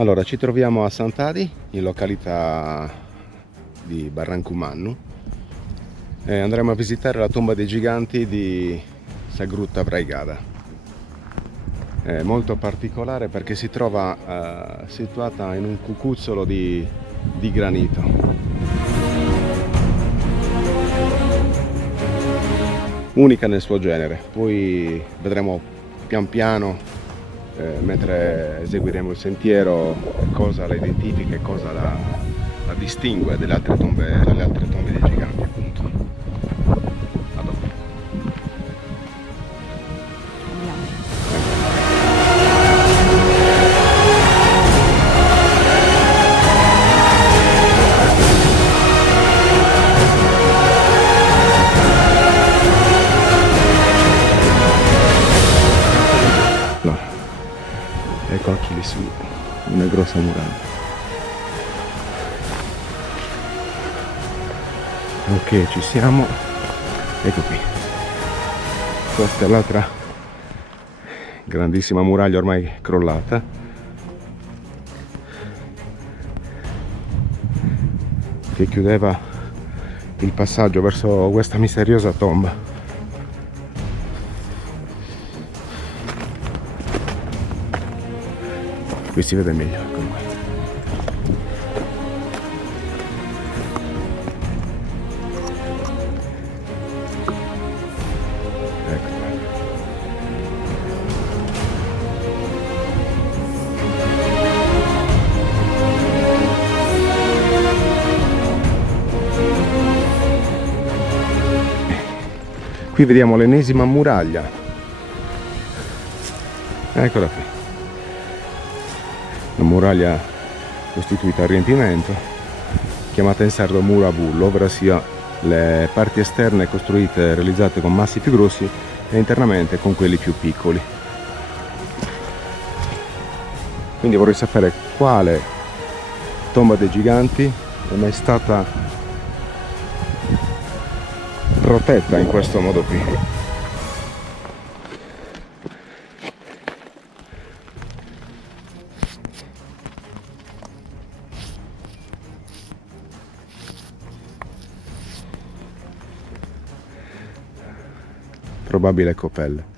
Allora, ci troviamo a Sant'Adi, in località di Barrancumannu, e andremo a visitare la tomba dei giganti di Sagrutta Braigada. È molto particolare perché si trova situata in un cucuzzolo di granito. Unica nel suo genere. Poi vedremo pian piano, mentre eseguiremo il sentiero, cosa la identifica e cosa la distingue dalle altre tombe dei giganti, appunto. A dopo. Ecco anche lì su una grossa muraglia. Ok, ci siamo. Ecco qui. Questa è l'altra grandissima muraglia ormai crollata. Che chiudeva il passaggio verso questa misteriosa tomba. Qui si vede meglio, eccolo qua. Ecco qua. Qui vediamo l'ennesima muraglia. Eccola qui. Una muraglia costituita a riempimento, chiamata in sardo muro a bullo, ovvero sia le parti esterne costruite realizzate con massi più grossi e internamente con quelli più piccoli. Quindi vorrei sapere quale tomba dei giganti è mai stata protetta in questo modo qui. Probabile Copelle.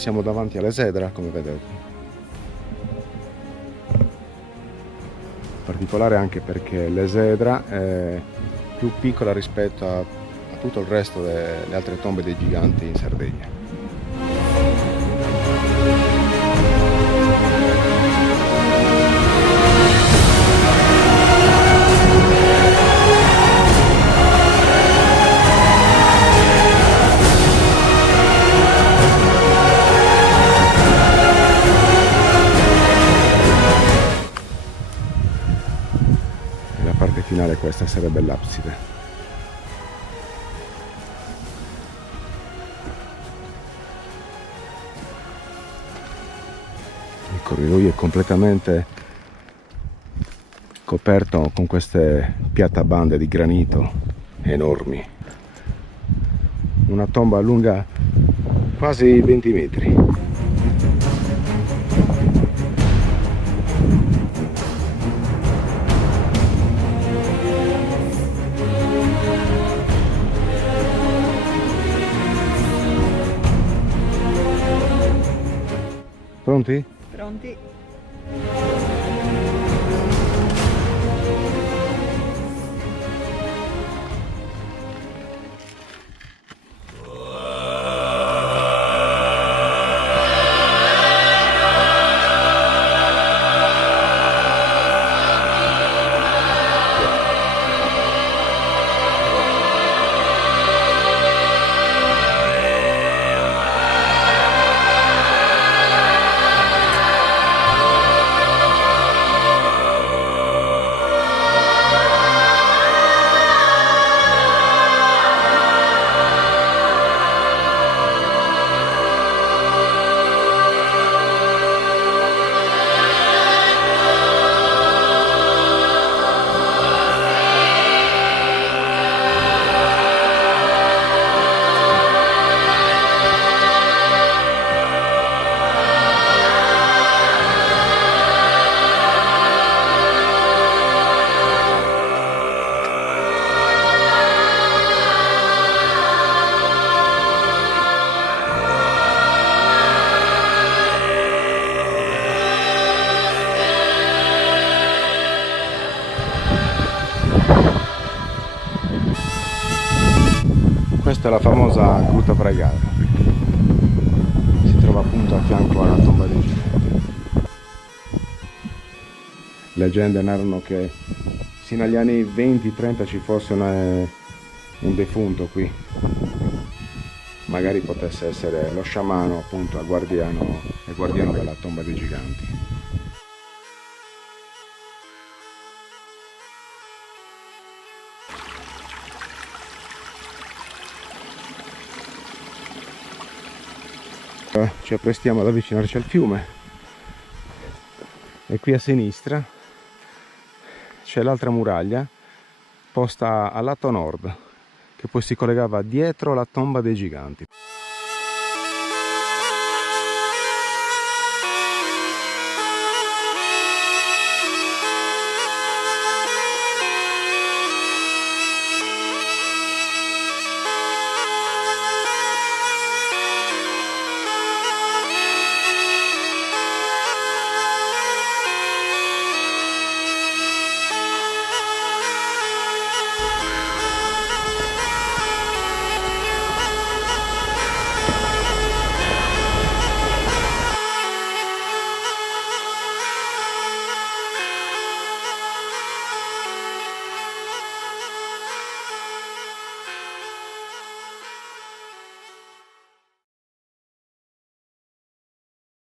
siamo davanti all'Esedra, come vedete. Particolare anche perché l'Esedra è più piccola rispetto a tutto il resto delle altre tombe dei giganti in Sardegna. Parte finale, questa sarebbe l'abside. Il corridoio è completamente coperto con queste piattabande di granito enormi. Una tomba lunga quasi 20 metri. Pronti? Pronti? Questa è la famosa Gruta Pregata, si trova appunto a fianco alla tomba dei giganti. Leggende narrano che sino agli anni 20-30 ci fosse un defunto qui, magari potesse essere lo sciamano, appunto, il guardiano della tomba dei giganti. Ci apprestiamo ad avvicinarci al fiume e qui a sinistra c'è l'altra muraglia posta al lato nord che poi si collegava dietro la tomba dei giganti.